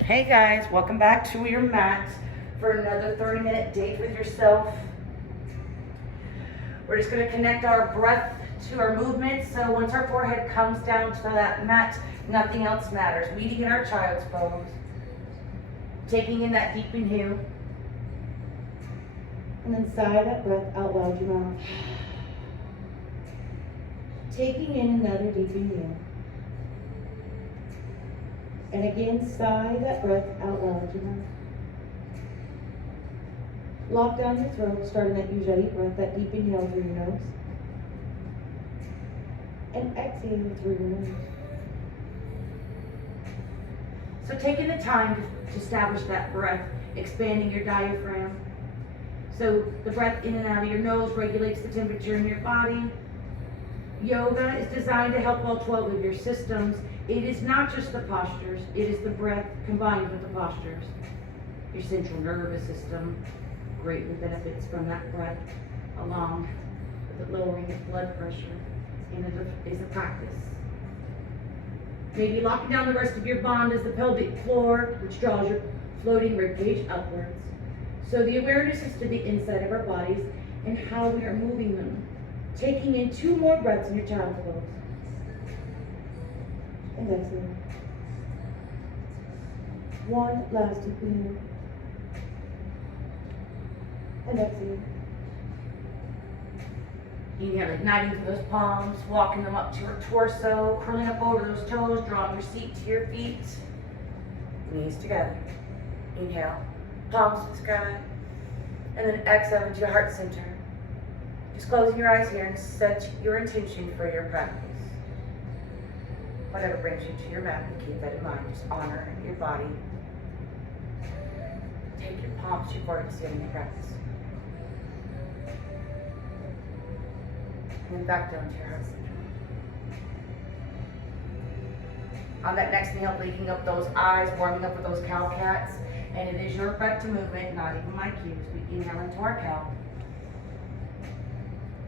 Hey guys, welcome back to your mat for another 30-minute date with yourself. We're just going to connect our breath to our movement, so once our forehead comes down to that mat, nothing else matters. Meeting in our child's pose. Taking in that deep inhale. And then sigh that breath out loud your mouth. Taking in another deep inhale. And again, sigh that breath out loud your mouth. Lock down your throat, starting that Ujjayi breath, that deep inhale through your nose. And exhale through your nose. So taking the time to establish that breath, expanding your diaphragm. So the breath in and out of your nose regulates the temperature in your body. Yoga is designed to help all 12 of your systems. It is not just the postures, it is the breath combined with the postures. Your central nervous system greatly benefits from that breath, along with the lowering of blood pressure, and it is a practice. Maybe locking down the rest of your bond is the pelvic floor, which draws your floating ribcage upwards. So the awareness is to the inside of our bodies and how we are moving them. Taking in 2 more breaths in your child's pose. And exhale. 1 last deep inhale. And exhale. Inhale, igniting through those palms, walking them up to your torso, curling up over those toes, drawing your seat to your feet. Knees together. Inhale, palms to the sky. And then exhale into your heart center. Just closing your eyes here and set your intention for your practice. Whatever brings you to your mat, and keep that in mind. Just honor your body. Take your palms to your forehead to sit in your practice. And then back down to your heart center. On that next inhale, blinking up those eyes, warming up with those cow cats. And it is your breath to movement, not even my cues. We inhale into our cow.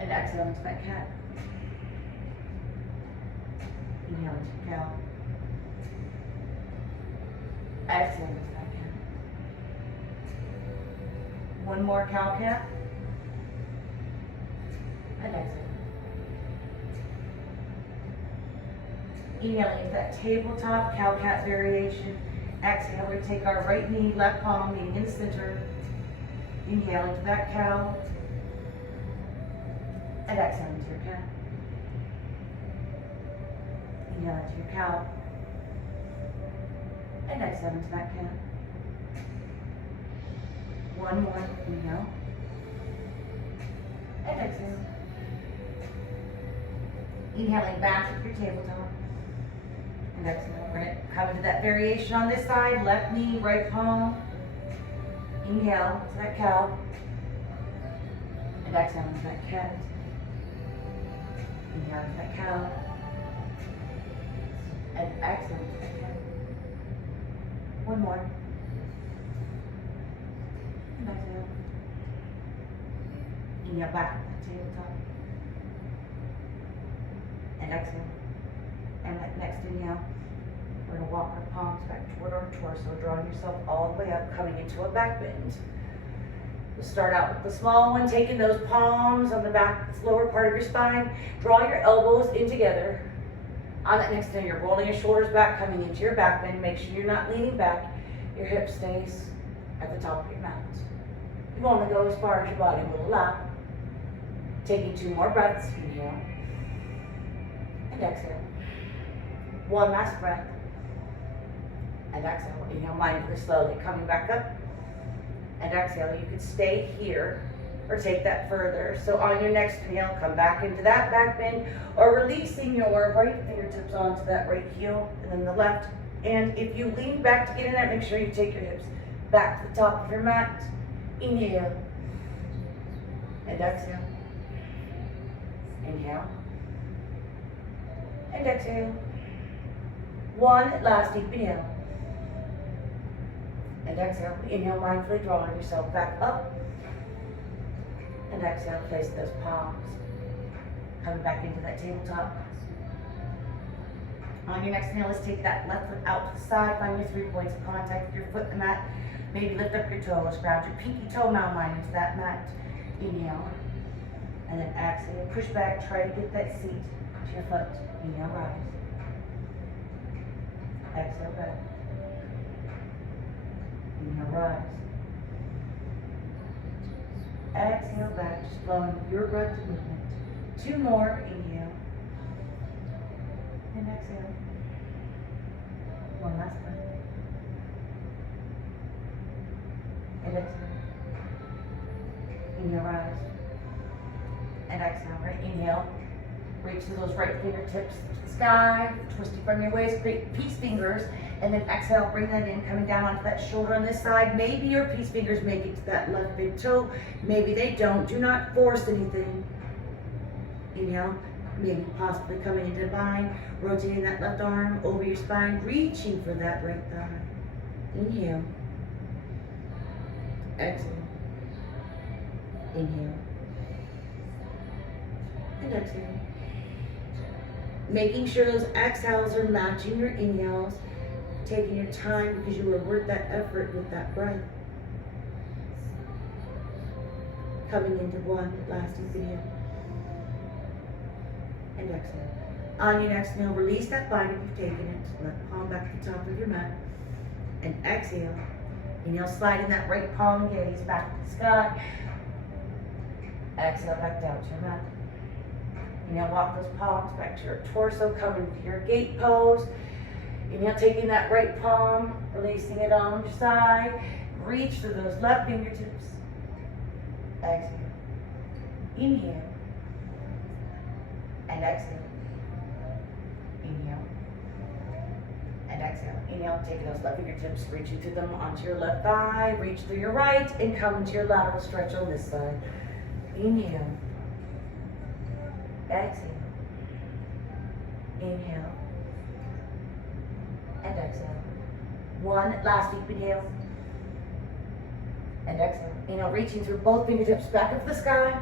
And exhale into that cat. Inhale into cow. Exhale into that cat. 1 more cow cat. And exhale. Inhaling into that tabletop cow cat variation. Exhale, we take our right knee, left palm, meeting in the center. Inhale into that cow. And exhale into your cat. Inhale into your cow. And exhale into that cat. 1 more. Inhale. And exhale. Inhaling back to your tabletop. And exhale. We're going to come into that variation on this side. Left knee, right palm. Inhale to that cow. And exhale into that cat. Inhale into that cow. And exhale into that cat. 1 more. And exhale. Inhale back to that tabletop. And exhale. And that next inhale, we're going to walk our palms back toward our torso, drawing yourself all the way up, coming into a back bend. We'll start out with the small one, taking those palms on the back, lower part of your spine. Draw your elbows in together. On that next inhale, you're rolling your shoulders back, coming into your back bend. Make sure you're not leaning back. Your hip stays at the top of your mat. You want to go as far as your body will allow. Taking 2 more breaths. Inhale. And exhale. 1 last breath. And exhale. Inhale mindfully, slowly coming back up. And exhale. You could stay here or take that further. So on your next inhale, come back into that back bend, or releasing your right fingertips onto that right heel and then the left. And if you lean back to get in there, make sure you take your hips back to the top of your mat. Inhale. And exhale. Inhale. And exhale. 1 last deep inhale. And exhale. Inhale mindfully, drawing yourself back up. And exhale, place those palms. Coming back into that tabletop. On your next inhale, let's take that left foot out to the side, find your 3 points of contact with your foot in the mat. Maybe lift up your toes, ground your pinky toe mound line into that mat. Inhale. And then exhale, push back, try to get that seat to your foot. Inhale, rise. Exhale, back. Inhale, rise. Exhale, back, just flowing your breath to movement. 2 more, inhale. And exhale. 1 last breath. And exhale. Inhale, rise. And exhale, right? Inhale. Reach to those right fingertips to the sky. Twisting from your waist, create peace fingers. And then exhale, bring that in, coming down onto that shoulder on this side. Maybe your peace fingers make it to that left big toe. Maybe they don't. Do not force anything. Inhale. Maybe possibly coming into bind. Rotating that left arm over your spine. Reaching for that right thigh. Inhale. Exhale. Inhale. And exhale. Making sure those exhales are matching your inhales. Taking your time because you are worth that effort with that breath. Coming into 1 last inhale. And exhale. On your next inhale, release that bind if you've taken it. Left palm back to the top of your mat. And exhale. Inhale, sliding that right palm gaze back to the sky. Exhale, back down to your mat. Inhale, walk those palms back to your torso, coming to your gate pose. Inhale, taking that right palm, releasing it on your side. Reach through those left fingertips. Exhale. Inhale. And exhale. Inhale. And exhale. Inhale, taking those left fingertips, reaching through them onto your left thigh. Reach through your right and come into your lateral stretch on this side. Inhale. Exhale. Inhale. And exhale. 1 last deep inhale. And exhale. Inhale, reaching through both fingertips back up to the sky.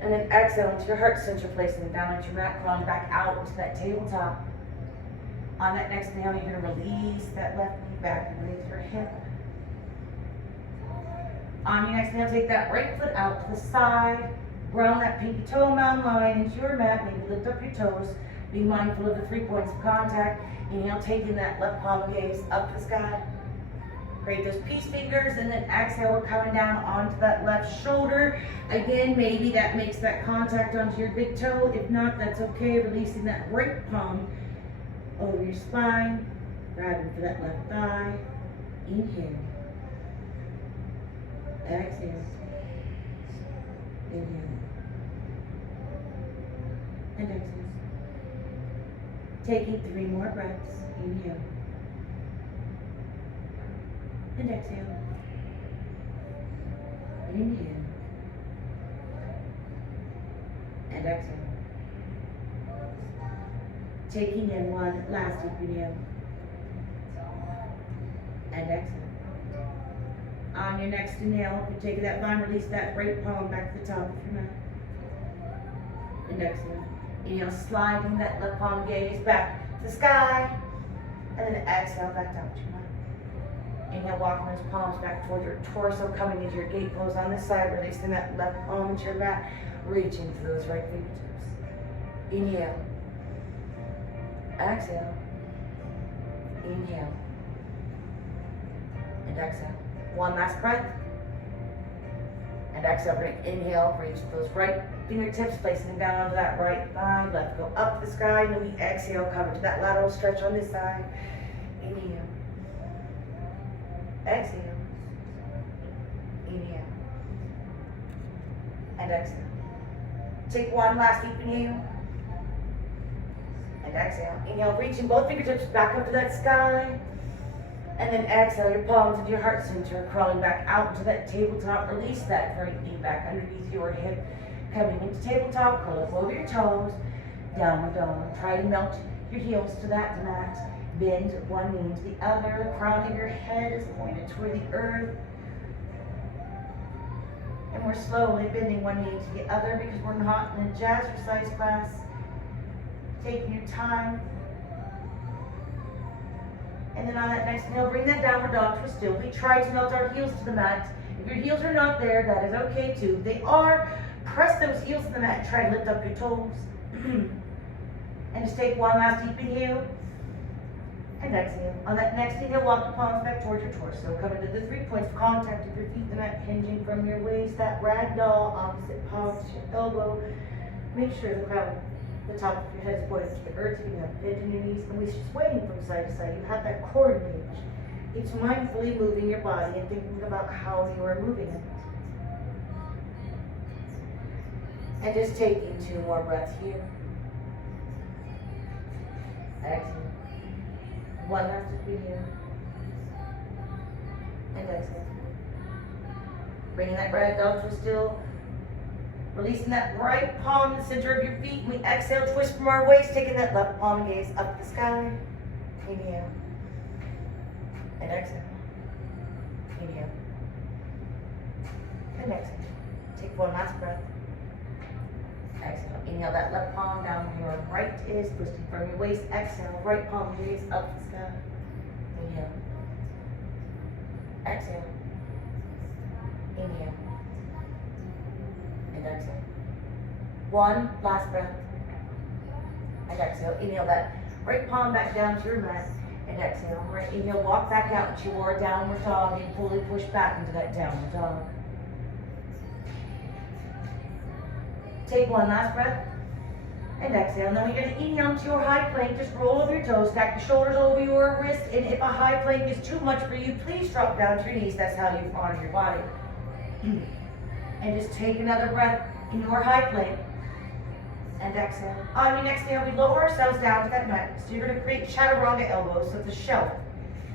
And then exhale into your heart center, placing it down into your mat, crawling back out into that tabletop. On that next inhale, you're going to release that left knee back underneath your hip. On your next inhale, take that right foot out to the side. Ground that pinky toe mound line into your mat. Maybe lift up your toes. Be mindful of the 3 points of contact. Inhale, taking that left palm gaze up to the sky. Create those peace fingers, and then exhale, we're coming down onto that left shoulder. Again, maybe that makes that contact onto your big toe. If not, that's okay. Releasing that right palm over your spine. Grabbing for that left thigh. Inhale. Exhale. Inhale. And exhale. Taking 3 more breaths. Inhale. And exhale. Inhale. And exhale. Taking in 1 last deep inhale. And exhale. On your next inhale, if you're taking that bind, release that right palm back to the top of your mat. And exhale. Inhale, sliding that left palm gaze back to the sky. And then exhale, back down to your mat. Inhale, walking those palms back toward your torso, coming into your gate pose on this side, releasing that left palm into your mat, reaching through those right fingertips. Inhale. Exhale. Inhale. And exhale. 1 last breath. And exhale, inhale, reach those right fingertips, placing them down onto that right thigh. Left go up the sky, and then we exhale, cover to that lateral stretch on this side. Inhale. Exhale. Inhale. And exhale. Take 1 last deep inhale. And exhale. Inhale, reaching both fingertips back up to that sky. And then exhale, your palms into your heart center, crawling back out into that tabletop. Release that right knee back underneath your hip. Coming into tabletop, curl up over your toes. Downward dog. Try to melt your heels to that mat. Bend 1 knee to the other. The crown of your head is pointed toward the earth. And we're slowly bending 1 knee to the other because we're not in a jazzercise class. Taking your time. And then on that next inhale, bring that downward dog twist still. We try to melt our heels to the mat. If your heels are not there, that is okay too. They are. Press those heels to the mat. Try to lift up your toes. And just take one last deep inhale. And exhale. On that next inhale, walk the palms back towards your torso. Come into the 3 points of contact of your feet, the mat hinging from your waist. That ragdoll, opposite palms to your elbow. Make sure the top of your head is pointed to the earth. You have bend in your knees and we're swaying from side to side. You have that core engaged. It's mindfully moving your body and thinking about how you are moving it. And just taking 2 more breaths here. Exhale. One last inhale. And exhale. Bringing that right dog twist still. Releasing that right palm in the center of your feet. We exhale, twist from our waist, taking that left palm gaze up the sky. Inhale. And exhale. Inhale. And exhale. Take one last breath. Exhale. Inhale that left palm down where your right is, twisting from your waist. Exhale. Right palm gaze up the sky. Inhale. Exhale. Inhale. And exhale. One last breath. And exhale. Inhale that right palm back down to your mat. And exhale. Right inhale. Walk back out to your downward dog and fully push back into that downward dog. Take one last breath. And exhale. And then we're going to inhale into your high plank. Just roll over your toes. Stack your shoulders over your wrist. And if a high plank is too much for you, please drop down to your knees. That's how you honor your body. And just take another breath in your high plank. And exhale. On your next inhale, we lower ourselves down to that mat. So you're going to create chaturanga elbows, so it's a shelf.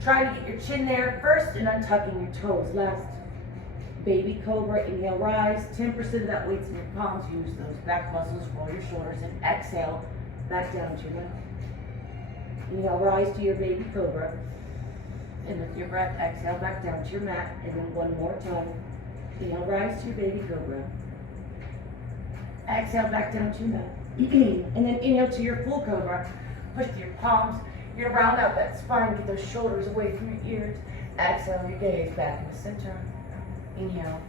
Try to get your chin there first and untucking your toes last. Baby cobra, inhale, rise. 10% of that weight's in your palms. Use those back muscles, roll your shoulders, and exhale, back down to your mat. Inhale, rise to your baby cobra. And with your breath, exhale, back down to your mat. And then one more time. Inhale, rise to your baby cobra. Exhale, back down to your mat. And then inhale to your full cobra. Push to your palms. You're gonna round out that spine, get those shoulders away from your ears. Exhale, your gaze back in the center. Inhale.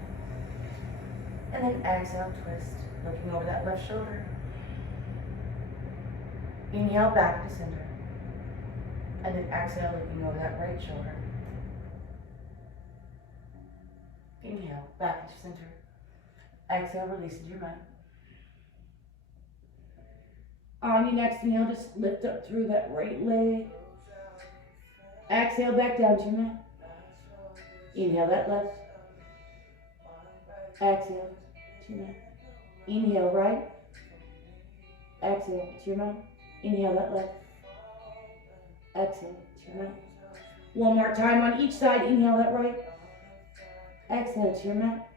And then exhale, twist. Looking over that left shoulder. Inhale, back to center. And then exhale, looking over that right shoulder. Inhale, back to center. Exhale, release into your mat. On your next inhale, just lift up through that right leg. Exhale, back down to your mat. Inhale that left. Exhale to your mat. Inhale right. Exhale to your mat. Inhale that left. Exhale to your mat. One more time on each side. Inhale that right. Exhale to your mat.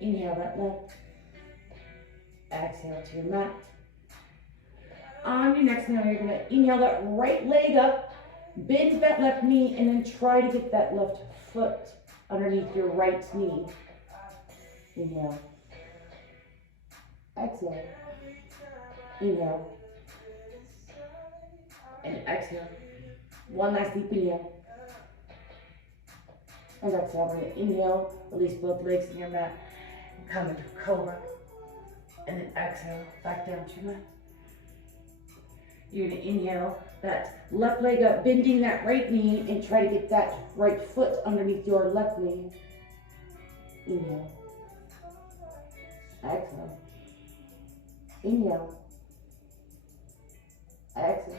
Inhale that left. Exhale to your mat. On your next inhale, you're going to inhale that right leg up, bend that left knee, and then try to get that left foot underneath your right knee. Inhale. Exhale. Inhale. And exhale. One last deep inhale. And exhale. We're going to inhale, release both legs in your mat, and come into cobra. And then exhale, back down to your mat. You're going to inhale that left leg up, bending that right knee, and try to get that right foot underneath your left knee. Inhale. Exhale. Inhale. Exhale.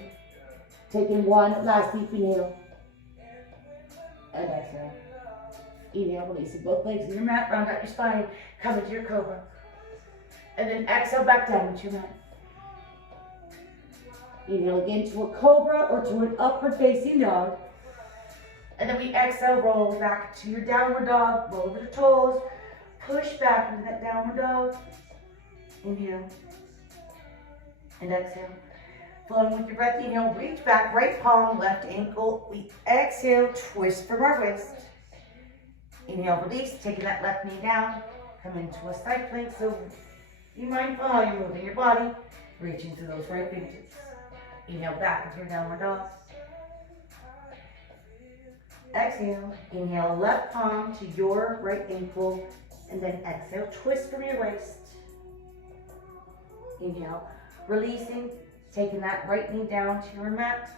Taking one last deep inhale. And exhale. Inhale, releasing both legs in your mat, round out your spine, come into your cobra. And then exhale back down into your mat. Inhale again to a cobra or to an upward facing dog. And then we exhale, roll back to your downward dog, roll over the toes, push back into that downward dog. Inhale. And exhale. Flowing with your breath, inhale, reach back, right palm, left ankle. We exhale, twist from our wrist. Inhale, release, taking that left knee down. Come into a side plank, so be mindful how you're moving your body, reaching through those right fingertips. Inhale back into your downward dog. exhale, inhale left palm to your right ankle, and then exhale, twist from your waist. Inhale, releasing, taking that right knee down to your mat.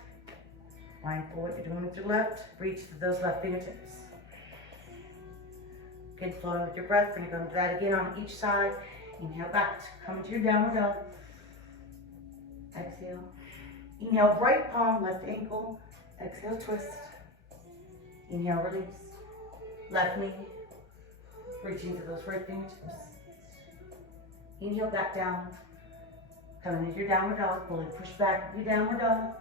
Mindful what you're doing with your left, reach to those left fingertips. Good, flowing with your breath. We're going to do that again on each side. Inhale back, come to your downward dog. Exhale. Inhale, right palm, left ankle. Exhale, twist. Inhale, release. Left knee, reaching to those right fingertips. Inhale, back down. Coming into your downward dog. Fully push back into your downward dog.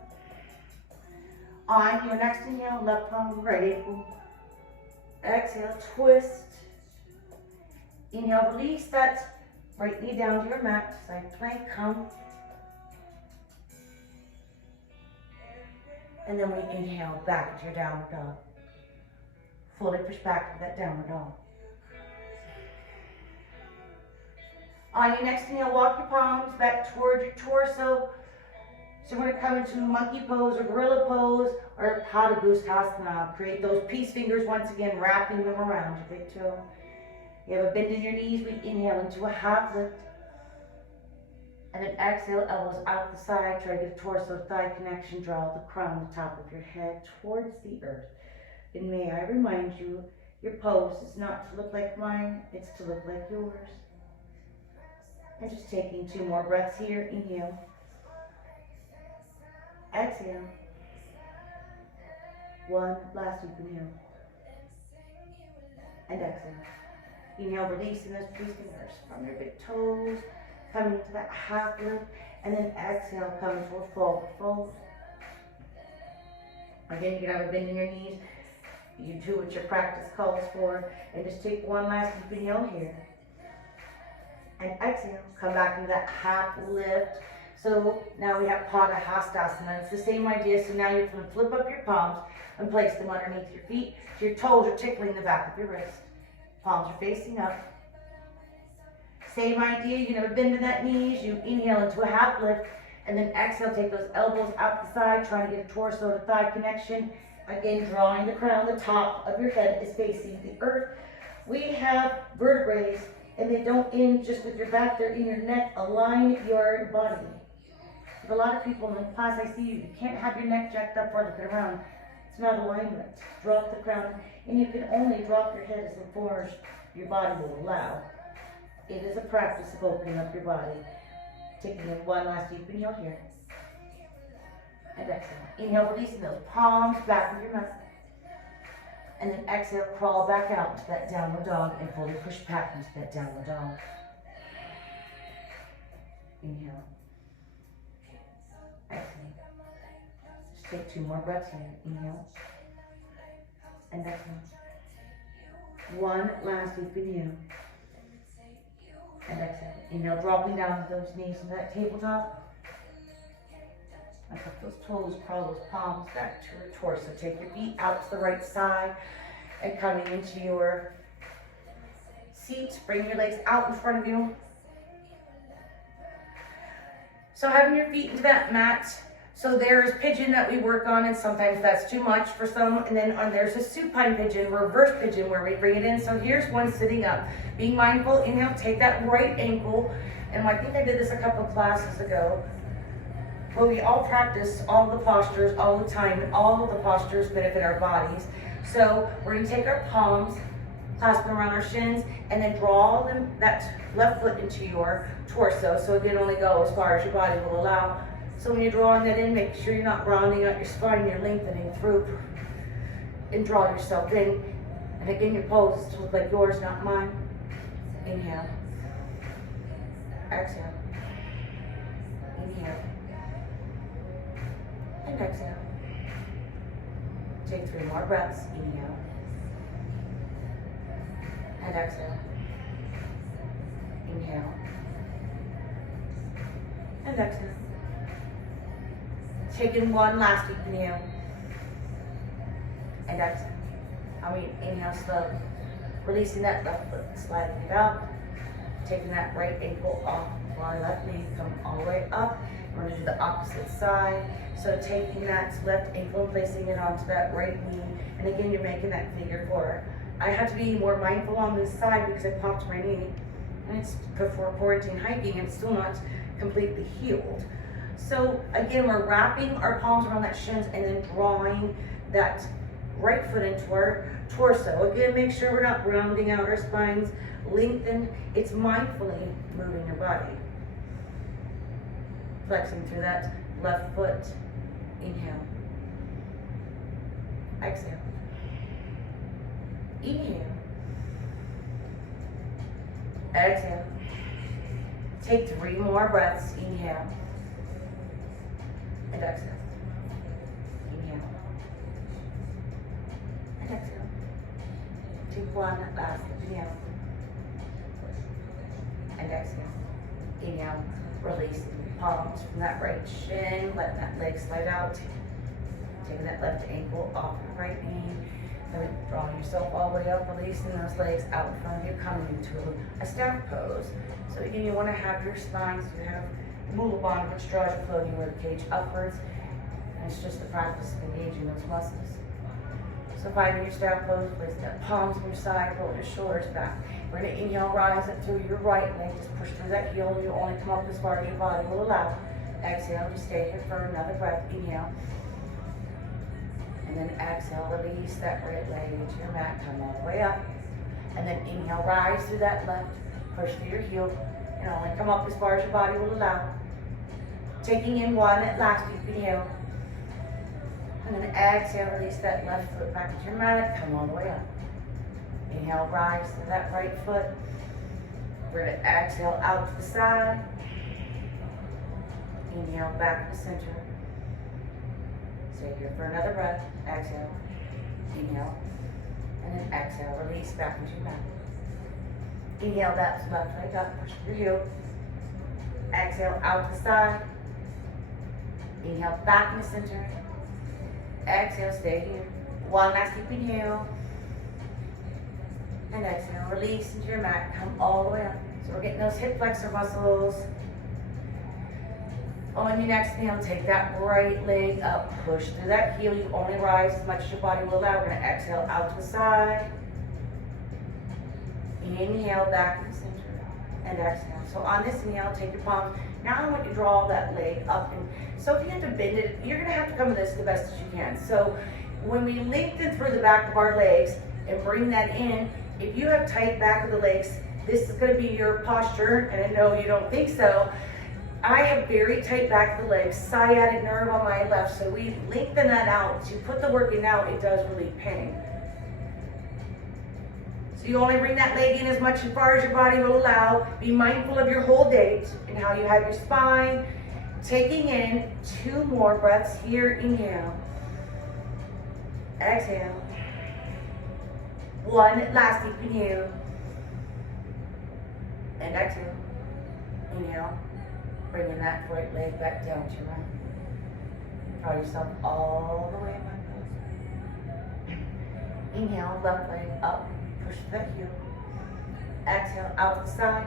On your next inhale, left palm, right ankle. Exhale, twist. Inhale, release that right knee down to your mat. Side plank, come. And then we inhale back into your downward dog. Fully push back to that downward dog. On your next inhale, walk your palms back towards your torso. So we're going to come into monkey pose or gorilla pose or Pada Gustasana. Create those peace fingers once again, wrapping them around your big toe. You have a bend in your knees. We inhale into a half lift. And then exhale, elbows out the side. Try to get a torso-thigh connection. Draw the crown, the top of your head towards the earth. And may I remind you, your pose is not to look like mine. It's to look like yours. And just taking 2 more breaths here. Inhale. Exhale. 1 last deep inhale. And exhale. Inhale, releasing those peace fingers from your big toes. Coming into that half lift. And then exhale, coming to a forward fold. Again, you can have a bend in your knees. You do what your practice calls for. And just take 1 last deep inhale here. And exhale, come back into that half lift. So now we have Pada Hastasana. It's the same idea. So now you're going to flip up your palms and place them underneath your feet. So your toes are tickling the back of your wrist. Palms are facing up. Same idea. You never bend in that knees. You inhale into a half lift. And then exhale, take those elbows out the side, trying to get a torso to thigh connection. Again, drawing the crown. The top of your head is facing the earth. We have vertebrae, and they don't end just with your back. They're in your neck. Align your body. A lot of people in class, I see you can't have your neck jacked up or looking around. It's not alignment. Drop the crown, and you can only drop your head as far as your body will allow. It is a practice of opening up your body. Taking in 1 last deep inhale here. And exhale. Inhale, releasing those palms back into your mat. And then exhale, crawl back out into that downward dog and fully push back into that downward dog. Inhale. Exhale. Just take 2 more breaths here. Inhale. And exhale. 1 last deep inhale. And exhale. Inhale, dropping down to those knees into that tabletop. And tuck those toes, crawl those palms back to your torso. Take your feet out to the right side and coming into your seat. Bring your legs out in front of you. So having your feet into that mat. So there's pigeon that we work on, and sometimes that's too much for some. And then there's a supine pigeon, reverse pigeon, where we bring it in. So here's one sitting up. Being mindful, inhale, take that right ankle. And I think I did this a couple of classes ago, where we all practice all the postures all the time, and all of the postures benefit our bodies. So we're going to take our palms, clasp them around our shins, and then draw them that left foot into your torso. So again, only go as far as your body will allow. So when you're drawing that in, make sure you're not rounding out your spine, you're lengthening through, and draw yourself in. And again, your pose is to look like yours, not mine. Inhale. Exhale. Inhale. And exhale. Take 3 more breaths. Inhale. And exhale. Inhale. And exhale. Take in 1 last deep inhale. And exhale. Inhale slowly. Releasing that left foot, sliding it out. Taking that right ankle off while left knee come all the way up. We're gonna do the opposite side. So taking that left ankle and placing it onto that right knee. And again, you're making that figure 4. I have to be more mindful on this side because I popped my knee. And it's before quarantine hiking and it's still not completely healed. So again, we're wrapping our palms around that shins and then drawing that right foot into our torso. Again, make sure we're not rounding out our spines, lengthen. It's mindfully moving your body. Flexing through that left foot. Inhale. Exhale. Inhale. Exhale. Take 3 more breaths. Inhale. And exhale. Inhale. And exhale. Take 1 last. Inhale. And exhale. Inhale. Release palms from that right shin. Let that leg slide out. Taking that left ankle off the right knee. Then drawing yourself all the way up, releasing those legs out in front of you, coming into a staff pose. So again, you want to have your spine, so you have Mula Bandha, which draws your floating rib cage upwards. And it's just the practice of engaging those muscles. So finding your staff pose, place that palms on your side, roll your shoulders back. We're going to inhale, rise up through your right leg, just push through that heel. You only come up as far as your body will allow. Exhale, just stay here for another breath. Inhale. And then exhale, release that right leg into your mat, come all the way up. And then inhale, rise through that left, push through your heel, and only come up as far as your body will allow. Taking in 1 last deep inhale. And then exhale, release that left foot back into your mat, come all the way up. Inhale, rise to that right foot. We're going to exhale out to the side. Inhale, back to the center. Stay here for another breath. Exhale. Inhale. And then exhale, release back into your mat. Inhale, that left leg up, push through your heel. Exhale, out to the side. Inhale, back in the center. Exhale, stay here. 1 last deep inhale. And exhale, release into your mat, come all the way up. So we're getting those hip flexor muscles. On your next inhale, take that right leg up, push through that heel. You only rise as much as your body will allow. We're going to exhale out to the side. Inhale, back to the center, and exhale. So on this inhale, take your palms. Now I want you to draw that leg up. And so if you have to bend it, you're going to have to come to this the best as you can. So when we lengthen through the back of our legs and bring that in, if you have tight back of the legs, this is going to be your posture, and I know you don't think so. I have very tight back of the legs, sciatic nerve on my left, so we lengthen that out. To put the work in out, it does relieve pain. So you only bring that leg in as much as far as your body will allow. Be mindful of your whole date and how you have your spine. Taking in 2 more breaths here. Inhale. Exhale. 1 last deep inhale. And exhale. Inhale. Bringing that right leg back down to your right. Draw yourself all the way back. Inhale, left leg up, push that heel. Exhale, out the side.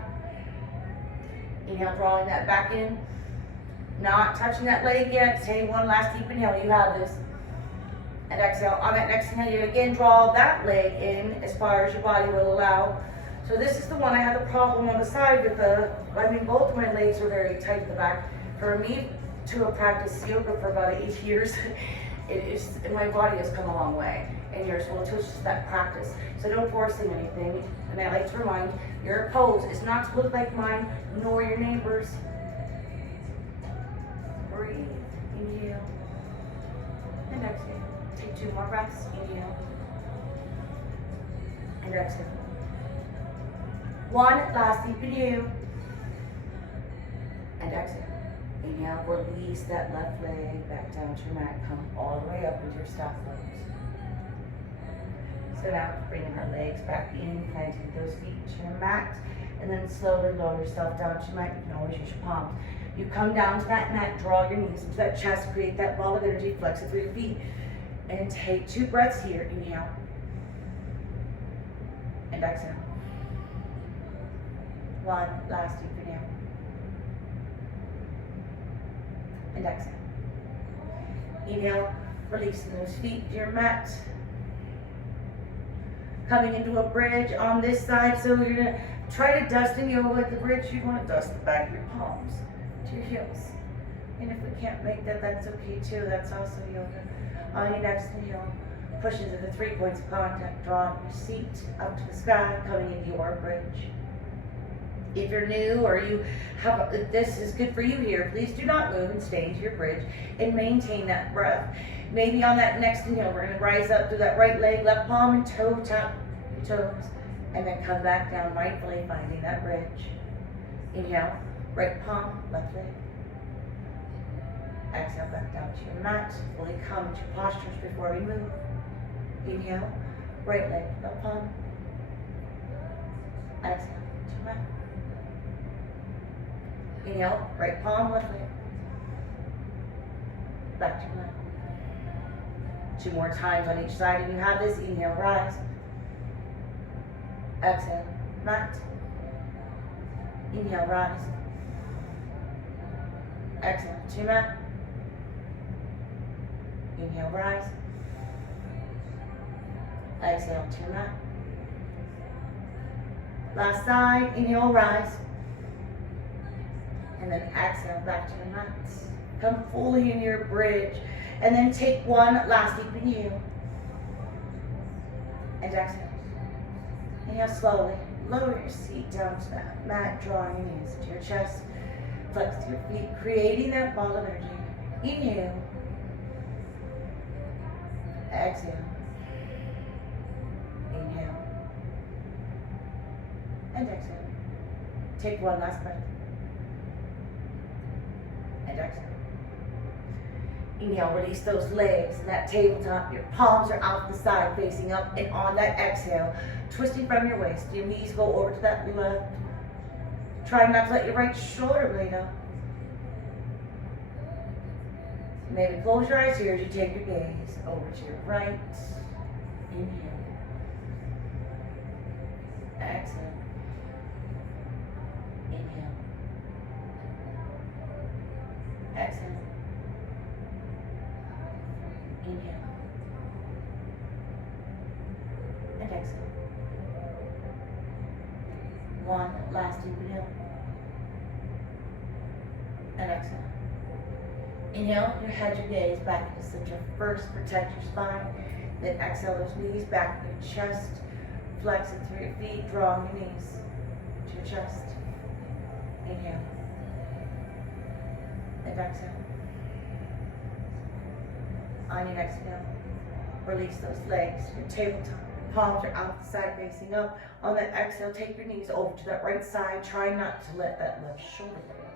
Inhale, drawing that back in. Not touching that leg yet. Take 1 last deep inhale. You have this. And exhale. On that next inhale, you again draw that leg in as far as your body will allow. So this is the one I had the problem on the side with both of my legs are very tight in the back. For me to have practiced yoga for about 8 years, my body has come a long way. And yours will too, it's just that practice. So don't force anything. And I like to remind, your pose is not to look like mine, nor your neighbor's. Breathe, inhale, and exhale. Take 2 more breaths, inhale, and exhale. 1 last deep inhale, and exhale. Inhale, release that left leg back down to your mat. Come all the way up into your staff pose. So now bringing our legs back in, planting those feet to your mat, and then slowly lower yourself down to your mat. You can always use your palms. You come down to that mat, draw your knees into that chest, create that ball of energy, flex it through your feet, and take 2 breaths here. Inhale, and exhale. 1 last deep inhale. and exhale. Inhale, releasing those feet to your mat. Coming into a bridge on this side, so you're gonna try to dust in yoga at the bridge. You want to dust the back of your palms to your heels. And if we can't make that, that's okay too. That's also yoga. On your next inhale, push into the 3 points of contact, drawing your seat up to the sky, coming into your bridge. If you're new or you have, this is good for you here, please do not move and stay into your bridge and maintain that breath. Maybe on that next inhale, we're gonna rise up through that right leg, left palm and toe tap your toes, and then come back down mindfully, finding that bridge. Inhale, right palm, left leg. Exhale, back down to your mat. Fully come to postures before we move. Inhale, right leg, left palm. Exhale, to mat. Inhale, right palm, left leg. Back to mat. 2 more times on each side. If you have this, inhale, rise. Exhale, mat. Inhale, rise. Exhale, to mat. Inhale, rise. Exhale, to mat. Last side, inhale, rise. And then exhale, back to the mat. Come fully in your bridge. And then take one last deep inhale. And exhale. Inhale slowly. Lower your seat down to that mat, drawing your knees to your chest. Flex your feet, creating that ball of energy. Inhale. Exhale. Inhale. And exhale. Take one last breath. And exhale. Inhale, release those legs and that tabletop. Your palms are out the side, facing up, and on that exhale, twisting from your waist. Your knees go over to that left. Try not to let your right shoulder blade up. Maybe close your eyes here as you take your gaze over to your right. Inhale. Exhale. Inhale. Exhale. Inhale. And exhale. One last deep inhale. And exhale. Inhale, you head your gaze back into center first, protect your spine. Then exhale those knees back to your chest. Flex it through your feet, drawing your knees to your chest. Inhale. And exhale. On your next inhale, release those legs, your tabletop. Palms are out the side, facing up. On that exhale, take your knees over to that right side. Try not to let that left shoulder go up.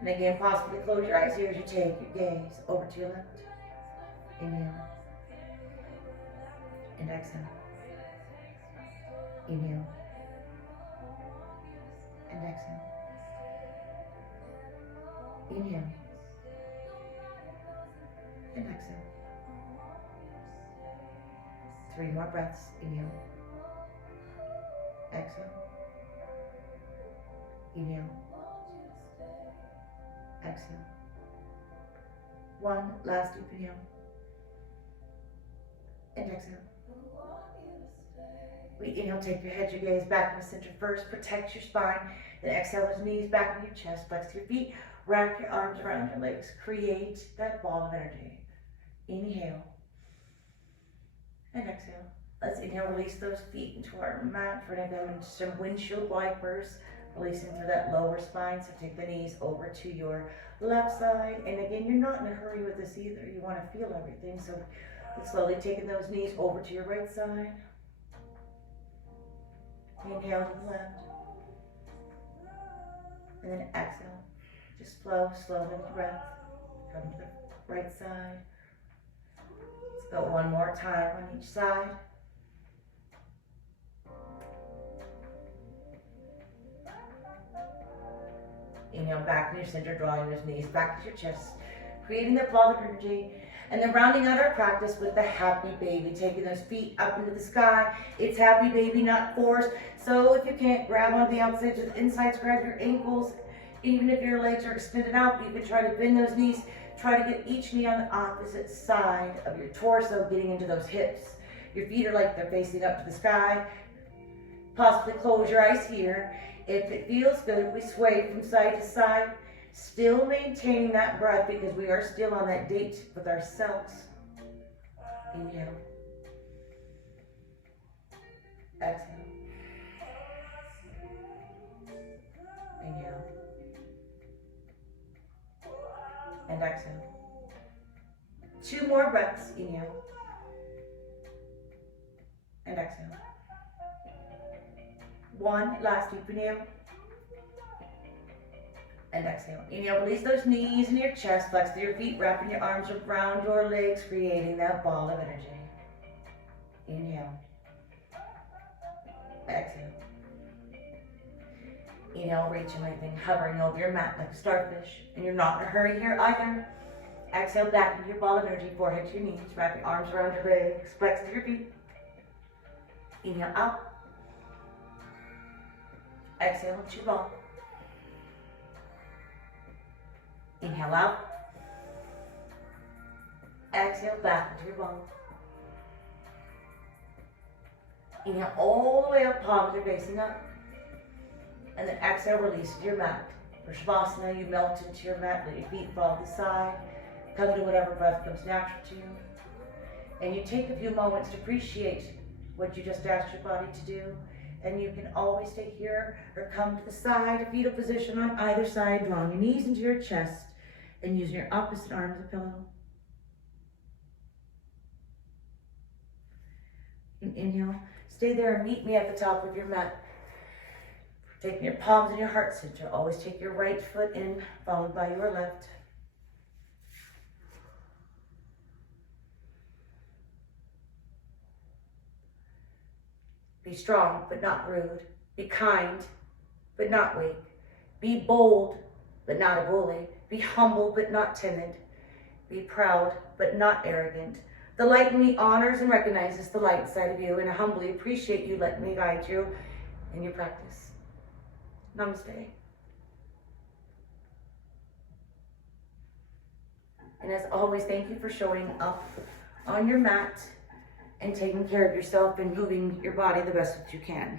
And again, possibly close your eyes here as you take your gaze over to your left. Inhale. And exhale. Inhale. And exhale. Inhale. And exhale. 3 more breaths. Inhale. Exhale. Inhale. Exhale. 1 last deep inhale. And exhale. We inhale, take your head, your gaze back in the center first. Protect your spine. Then exhale those knees back in your chest. Flex your feet. Wrap your arms around your legs. Create that ball of energy. Inhale. And exhale. Let's inhale, release those feet into our mat, turning them into some windshield wipers, releasing through that lower spine. So take the knees over to your left side. And again, you're not in a hurry with this either. You want to feel everything. So slowly taking those knees over to your right side. Inhale to the left. And then exhale. Just flow slowly with the breath. Come to the right side. Let's go one more time on each side. Inhale back in your center, drawing those knees back to your chest, creating that ball of energy. And then rounding out our practice with the happy baby, taking those feet up into the sky. It's happy baby, not forced. So if you can't grab onto the outsides or the insides, grab your ankles Even if your legs are extended out, you can try to bend those knees. Try to get each knee on the opposite side of your torso, getting into those hips. Your feet are like they're facing up to the sky. Possibly close your eyes here. If it feels good, we sway from side to side, still maintaining that breath because we are still on that date with ourselves. Inhale. Exhale. Inhale. And exhale. 2 more breaths. Inhale. And exhale. 1 last deep inhale. And exhale. Inhale, release those knees in your chest, flex through your feet, wrapping your arms around your legs, creating that ball of energy. Inhale. Exhale. Inhale, reaching everything, hovering over your mat like a starfish. And you're not in a hurry here either. Exhale back into your ball of energy, forehead to your knees, wrap your arms around your legs, flex through your feet. Inhale out. Exhale into your ball. Inhale out. Exhale back into your ball. Inhale all the way up, palms are facing up. And then exhale, release to your mat. For Shavasana, you melt into your mat, let your feet fall to the side. Come to whatever breath comes natural to you. And you take a few moments to appreciate what you just asked your body to do. And you can always stay here or come to the side, a fetal position on either side, drawing your knees into your chest and using your opposite arm as a pillow. And inhale, stay there and meet me at the top of your mat. Taking your palms in your heart center. Always take your right foot in, followed by your left. Be strong, but not rude. Be kind, but not weak. Be bold, but not a bully. Be humble, but not timid. Be proud, but not arrogant. The light in me honors and recognizes the light inside of you, and I humbly appreciate you letting me guide you in your practice. Namaste. And as always, thank you for showing up on your mat and taking care of yourself and moving your body the best that you can.